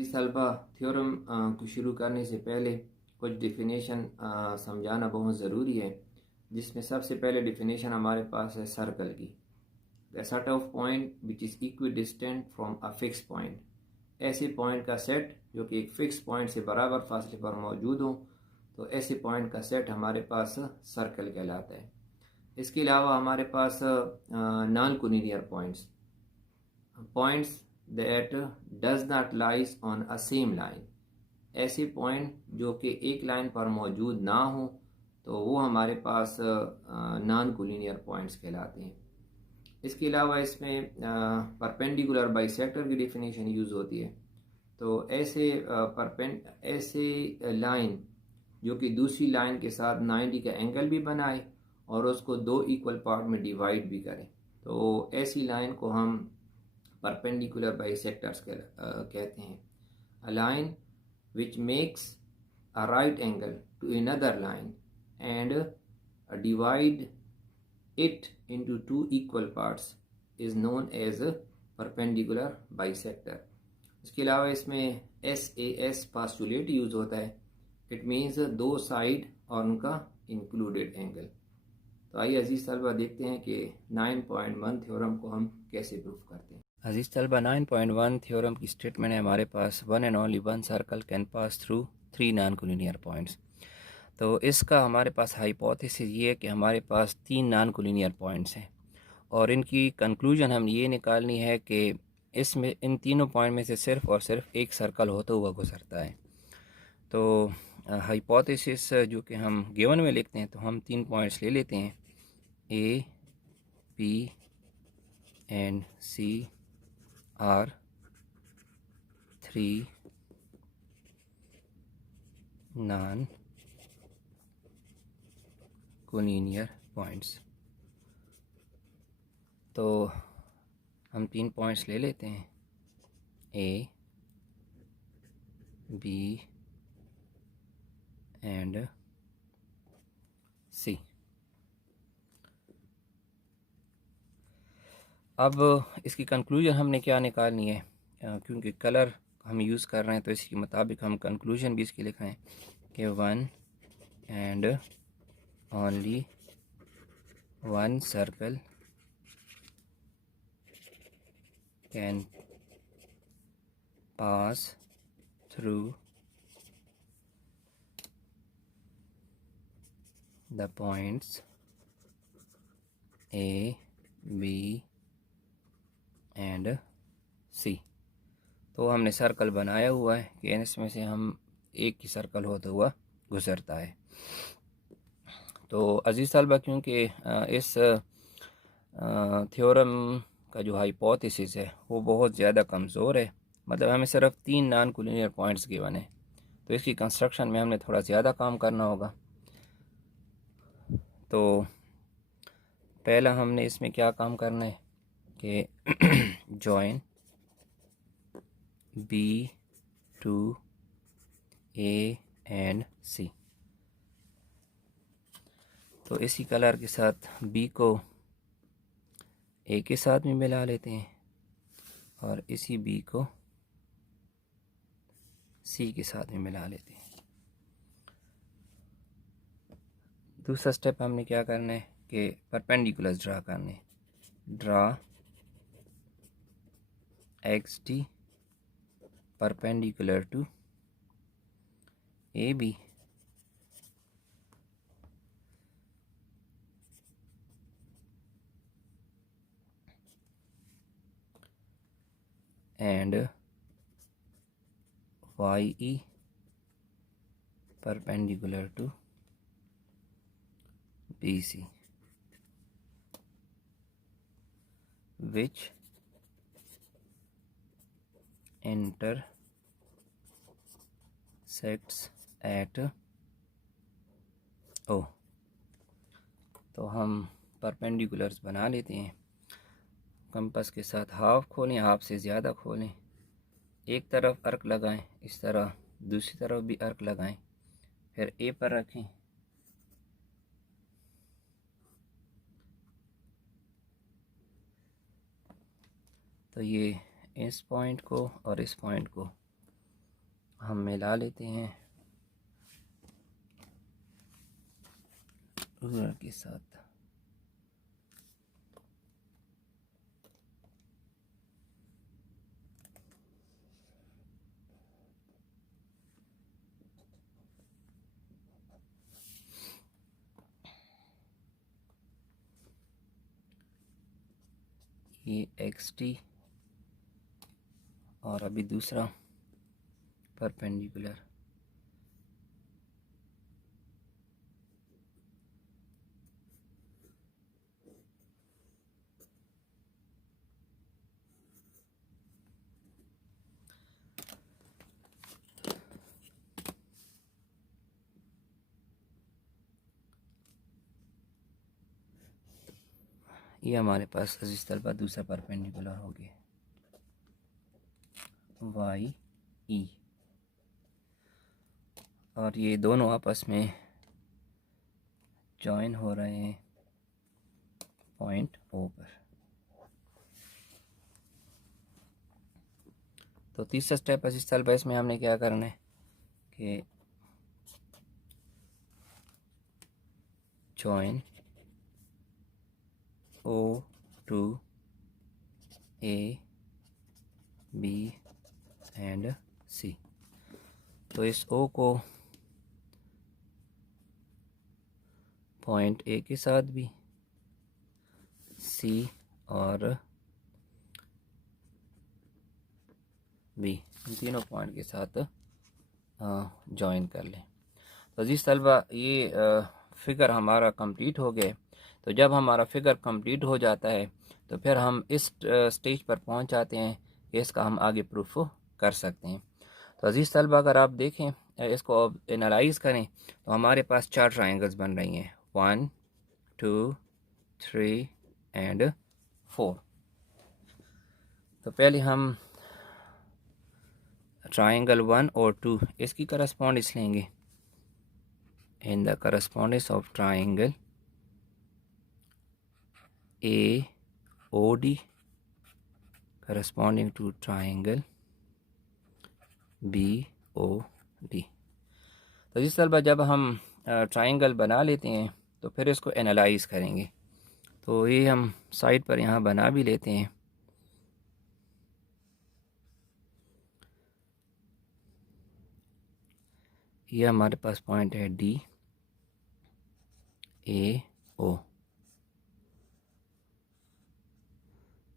अजीज़ तलबा, थ्योरम को शुरू करने से पहले कुछ डिफिनेशन समझाना बहुत ज़रूरी है, जिसमें सबसे पहले डिफिनेशन हमारे पास है सर्कल की। The set of point which is equidistant from a fix point. ऐसे पॉइंट का सेट जो कि एक फ़िक्स पॉइंट से बराबर फासले पर मौजूद हो, तो ऐसे पॉइंट का सेट हमारे पास सर्कल कहलाता है। इसके अलावा हमारे पास non collinear points that does not lies on a same line. ऐसे पॉइंट जो कि एक लाइन पर मौजूद ना हो, तो वो हमारे पास नॉन कोलिनियर पॉइंट्स कहलाते हैं। इसके अलावा इसमें परपेंडिकुलर बाइसेक्टर की डेफिनेशन यूज़ होती है। तो ऐसे लाइन जो कि दूसरी लाइन के साथ 90 का एंगल भी बनाए और उसको दो इक्वल पार्ट में डिवाइड भी करें, तो ऐसी लाइन को हम परपेंडिकुलर बाइसेक्टर्स कहते हैं। A line which makes a right angle to another line and divide it into two equal parts is known as a perpendicular bisector. इसके अलावा इसमें SAS पास्टुलेट यूज होता है। इट मीन्स दो साइड और उनका इंक्लूडेड एंगल। तो आइए अजीज तलबा देखते हैं कि 9.1 थ्योरम को हम कैसे प्रूफ करते हैं। अजीज तलबा, 9.1 थ्योरम की स्टेटमेंट है हमारे पास, one and only one circle can pass through three non collinear points. तो इसका हमारे पास हाइपोथेसिस ये है कि हमारे पास तीन नॉन कोलिनियर पॉइंट्स हैं और इनकी कंक्लूजन हम ये निकालनी है कि इसमें इन तीनों पॉइंट में से सिर्फ और सिर्फ एक सर्कल होता हुआ गुजरता है। तो हाइपोथेसिस जो कि हम गिवन में लिखते हैं, तो हम तीन पॉइंट्स ले लेते हैं, A, B and C are three non collinear points. तो हम तीन पॉइंट्स ले लेते हैं, ए, बी एंड सी। अब इसकी कंक्लूजन हमने क्या निकालनी है, क्योंकि कलर हम यूज़ कर रहे हैं तो इसके मुताबिक हम कंक्लूजन भी इसकी लिखाएं कि one and only one circle can pass through the points A, B and C. तो हमने सर्कल बनाया हुआ है कि इसमें से हम एक ही सर्कल होता हुआ गुजरता है। तो अजीज़ तलबा, क्योंकि इस थ्योरम का जो हाइपोथेसिस है वो बहुत ज़्यादा कमज़ोर है, मतलब हमें सिर्फ तीन नॉन कोलिनियर पॉइंट्स गिवन है, तो इसकी कंस्ट्रक्शन में हमने थोड़ा ज़्यादा काम करना होगा। तो पहला हमने इसमें क्या काम करना है कि join B to A and C. तो इसी कलर के साथ बी को ए के साथ में मिला लेते हैं और इसी बी को सी के साथ में मिला लेते हैं। दूसरा स्टेप हमने क्या करना है कि परपेंडिकुलर्स ड्रा करने, draw X D perpendicular to A B and YE perpendicular to BC, which intersects at O। तो हम परपेंडिकुलर्स बना लेते हैं, कंपास के साथ हाफ खोलें, हाफ से ज़्यादा खोलें, एक तरफ अर्क लगाएं, इस तरह दूसरी तरफ भी अर्क लगाएं, फिर ए पर रखें, तो ये इस पॉइंट को और इस पॉइंट को हम मिला लेते हैं रूलर के साथ। ये XT और अभी दूसरा परपेंडिकुलर। ये हमारे पास अजीज तलबा दूसरा परपेंडिकुलर हो गया YE, और ये दोनों आपस में जॉइन हो रहे हैं पॉइंट O पर। तो तीसरा स्टेप अजीज तलबा, इसमें हमने क्या करना है कि join O to A, B and C। तो इस O को पॉइंट A के साथ भी, C और B, इन तीनों पॉइंट के साथ जॉइन कर लें। तो अजीज़ तलबा, ये फ़िगर हमारा कंप्लीट हो गया। तो जब हमारा फ़िगर कंप्लीट हो जाता है तो फिर हम इस स्टेज पर पहुंच जाते हैं कि इसका हम आगे प्रूफ कर सकते हैं। तो अजीज़ तलबा, अगर आप देखें, इसको अब एनालाइज करें तो हमारे पास 4 ट्रायंगल्स बन रही हैं, 1 2 3 एंड 4। तो पहले हम ट्रायंगल 1 और 2 इसकी करस्पॉन्डेंस लेंगे। In the correspondence of triangle AOD corresponding to triangle BOD। तो इस तलबा, जब हम ट्रायंगल बना लेते हैं तो फिर इसको एनालाइज करेंगे। तो ये हम साइड पर यहाँ बना भी लेते हैं। ये हमारे पास पॉइंट है DAO।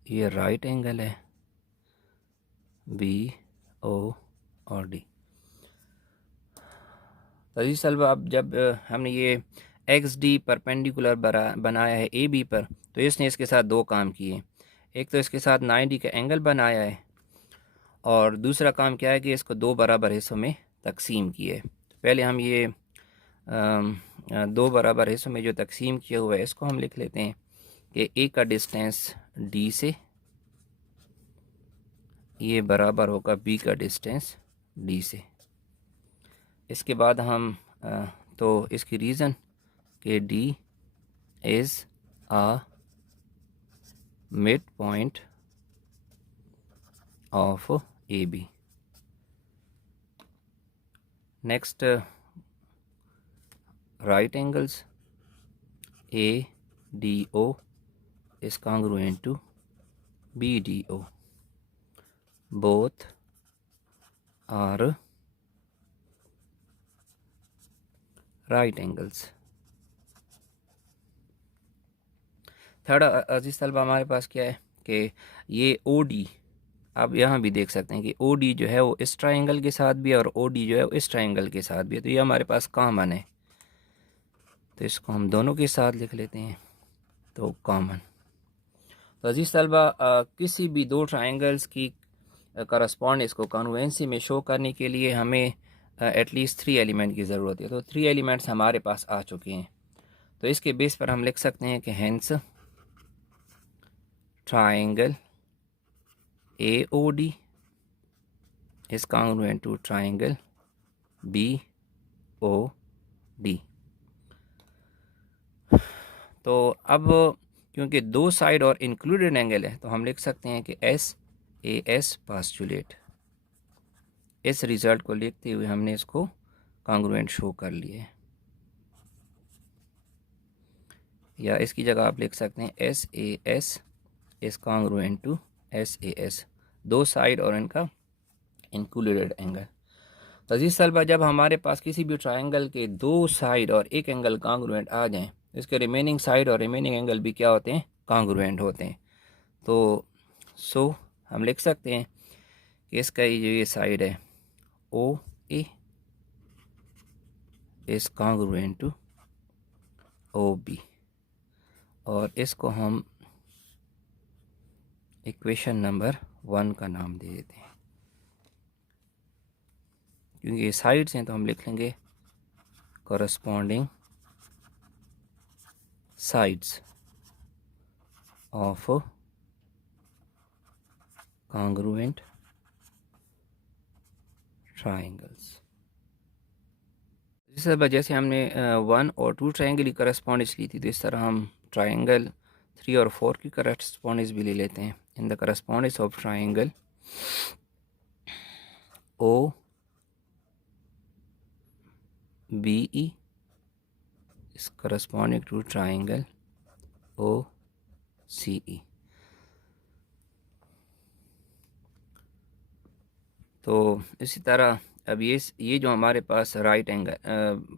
ये राइट एंगल है BO और D। तो इस तलबा, अब जब हमने ये XD परपेंडिकुलर बनाया है AB पर, तो इसने इसके साथ 2 काम किए। एक तो इसके साथ 90 का एंगल बनाया है, और दूसरा काम क्या है कि इसको 2 बराबर हिस्सों में तकसीम किए। तो पहले हम ये 2 बराबर हिस्सों में जो तकसीम किया हुआ है इसको हम लिख लेते हैं कि A का डिस्टेंस D से ये बराबर होगा B का डिस्टेंस D से। इसके बाद हम तो इसकी रीज़न कि D is a mid point of AB। Next, right angles ADO is congruent to BDO. Both are right angles. Third अजीज तलबा, हमारे पास क्या है कि ये OD, आप यहाँ भी देख सकते हैं कि OD जो है वो इस ट्रायंगल के साथ भी है और OD जो है वो इस ट्रायंगल के साथ भी है। तो ये हमारे पास कॉमन है, तो इसको हम दोनों के साथ लिख लेते हैं। तो कॉमन। तो अजीज तलबा, किसी भी 2 ट्रायंगल्स की करस्पॉन्डेंस को कॉन्वेंसी में शो करने के लिए हमें एटलीस्ट 3 एलिमेंट की ज़रूरत है। तो 3 एलिमेंट्स हमारे पास आ चुके हैं। तो इसके बेस पर हम लिख सकते हैं कि hence triangle AOD is congruent to triangle BOD। तो अब क्योंकि 2 साइड और इंक्लूडेड एंगल है, तो हम लिख सकते हैं कि SAS पास्टुलेट इस रिज़ल्ट को लिखते हुए हमने इसको कॉन्ग्रुएंट शो कर लिए, या इसकी जगह आप लिख सकते हैं SAS is congruent to SAS, दो साइड और इनका इंक्लूडेड एंगल। तो अजीज़ तलबा, जब हमारे पास किसी भी ट्रायंगल के दो साइड और एक एंगल कॉन्ग्रुएंट आ जाएं, इसके रिमेनिंग साइड और रिमेनिंग एंगल भी क्या होते हैं, कॉन्ग्रुएंट होते हैं। तो हम लिख सकते हैं कि इसका ये साइड है OA is congruent to OB, और इसको हम इक्वेशन नंबर 1 का नाम दे देते हैं। क्योंकि ये साइड्स हैं तो हम लिख लेंगे corresponding sides of congruent triangles। जैसे हमने 1 और 2 ट्रायंगल की करस्पॉन्डेंस ली थी, तो इस तरह हम ट्रायंगल 3 और 4 की करस्पॉन्डेंस भी ले लेते हैं। In the correspondence of triangle OBE is corresponding to triangle OCE। तो इसी तरह अब ये जो हमारे पास राइट एंगल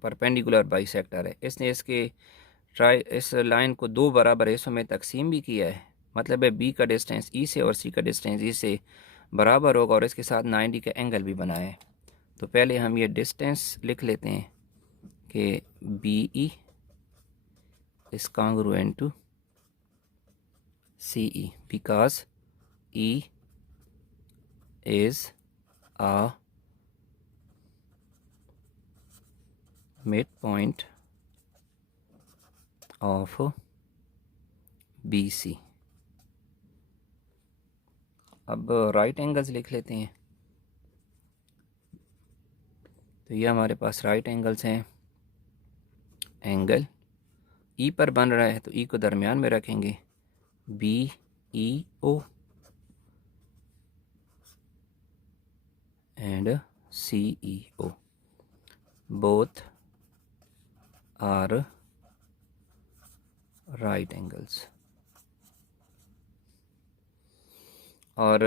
परपेंडिकुलर बाइसेक्टर है, इसने इस लाइन को दो बराबर हिस्सों में तकसीम भी किया है। मतलब है बी का डिस्टेंस ई से और सी का डिस्टेंस ई से बराबर होगा, और इसके साथ 90 का एंगल भी बनाया है। तो पहले हम ये डिस्टेंस लिख लेते हैं कि BE is congruent to CE because E is a midpoint of BC। अब राइट एंगल्स लिख लेते हैं। तो ये हमारे पास राइट एंगल्स हैं। एंगल ई पर बन रहा है तो ई को दरमियान में रखेंगे, BEO and CEO, both are right angles. और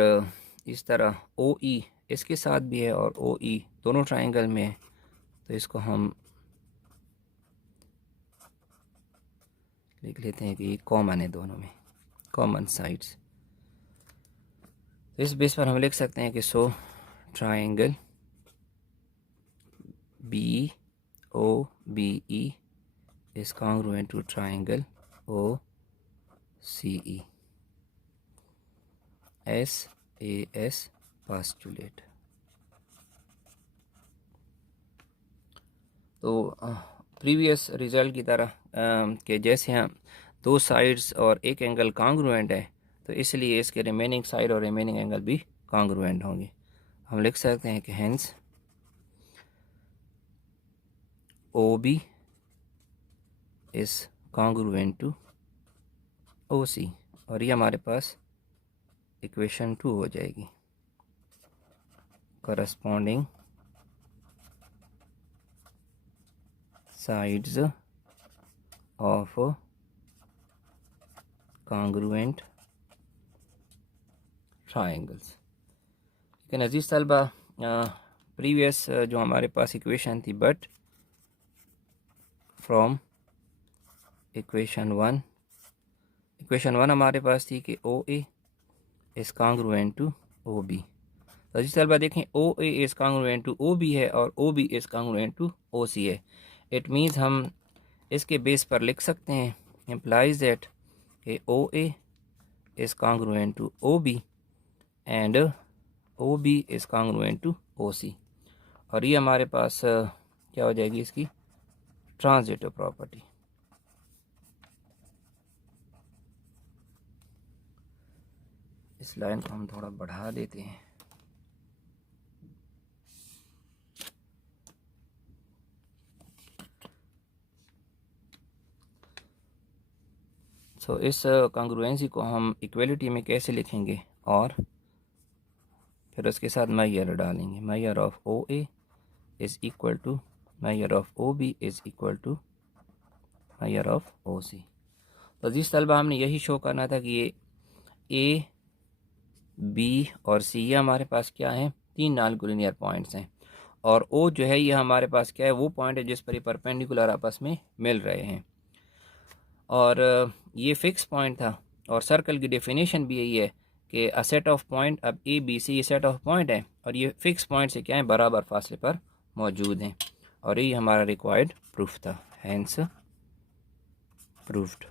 इस तरह OE इसके साथ भी है और OE दोनों ट्रायंगल में है, तो इसको हम लिख लेते हैं कि कॉमन है, दोनों में कॉमन साइड्स। तो इस बेस पर हम लिख सकते हैं कि triangle BOBE is congruent to triangle OCE। SAS postulate। तो प्रीवियस रिज़ल्ट की तरह कि जैसे हम दो साइड्स और एक एंगल कॉन्ग्रुएंट है, तो इसलिए इसके रिमेनिंग साइड और रिमेनिंग एंगल भी कॉन्ग्रुएंट होंगे। हम लिख सकते हैं कि hence OB is congruent to OC, और ये हमारे पास इक्वेशन 2 हो जाएगी। Corresponding sides of congruent triangles. लेकिन अजीज़ तलबा, प्रीवियस जो हमारे पास इक्वेशन थी, बट फ्रॉम इक्वेशन 1 हमारे पास थी कि OA is congruent to OB। तो अजीज़ तलबा देखें, OA is congruent to OB है और OB is congruent to OC है। इट मीन्स हम इसके बेस पर लिख सकते हैं, implies that OA is congruent to OB and OB is congruent to OC। और ये हमारे पास क्या हो जाएगी, इसकी ट्रांजिटिव प्रॉपर्टी। इस लाइन को हम थोड़ा बढ़ा देते हैं। इस कॉन्ग्रुएंसी को हम इक्वलिटी में कैसे लिखेंगे, और फिर उसके साथ मैयर डालेंगे, मैयर of O A is equal to मैयर of O B is equal to मैयर ऑफ ओ सी। तो जिस तलबा हमने यही शो करना था कि ये ए बी और सी ये हमारे पास क्या है, 3 नॉन कोलिनियर पॉइंट्स हैं, और ओ जो है ये हमारे पास क्या है, वो पॉइंट है जिस पर ये परपेंडिकुलर आपस में मिल रहे हैं। और ये फिक्स पॉइंट था, और सर्कल की डेफिनेशन भी यही है कि अ सेट ऑफ पॉइंट, अब ए बी सी ये सेट ऑफ पॉइंट है और ये फिक्स पॉइंट से क्या है, बराबर फासले पर मौजूद हैं, और ये हमारा रिक्वायर्ड प्रूफ था, हैंस प्रूफ्ड।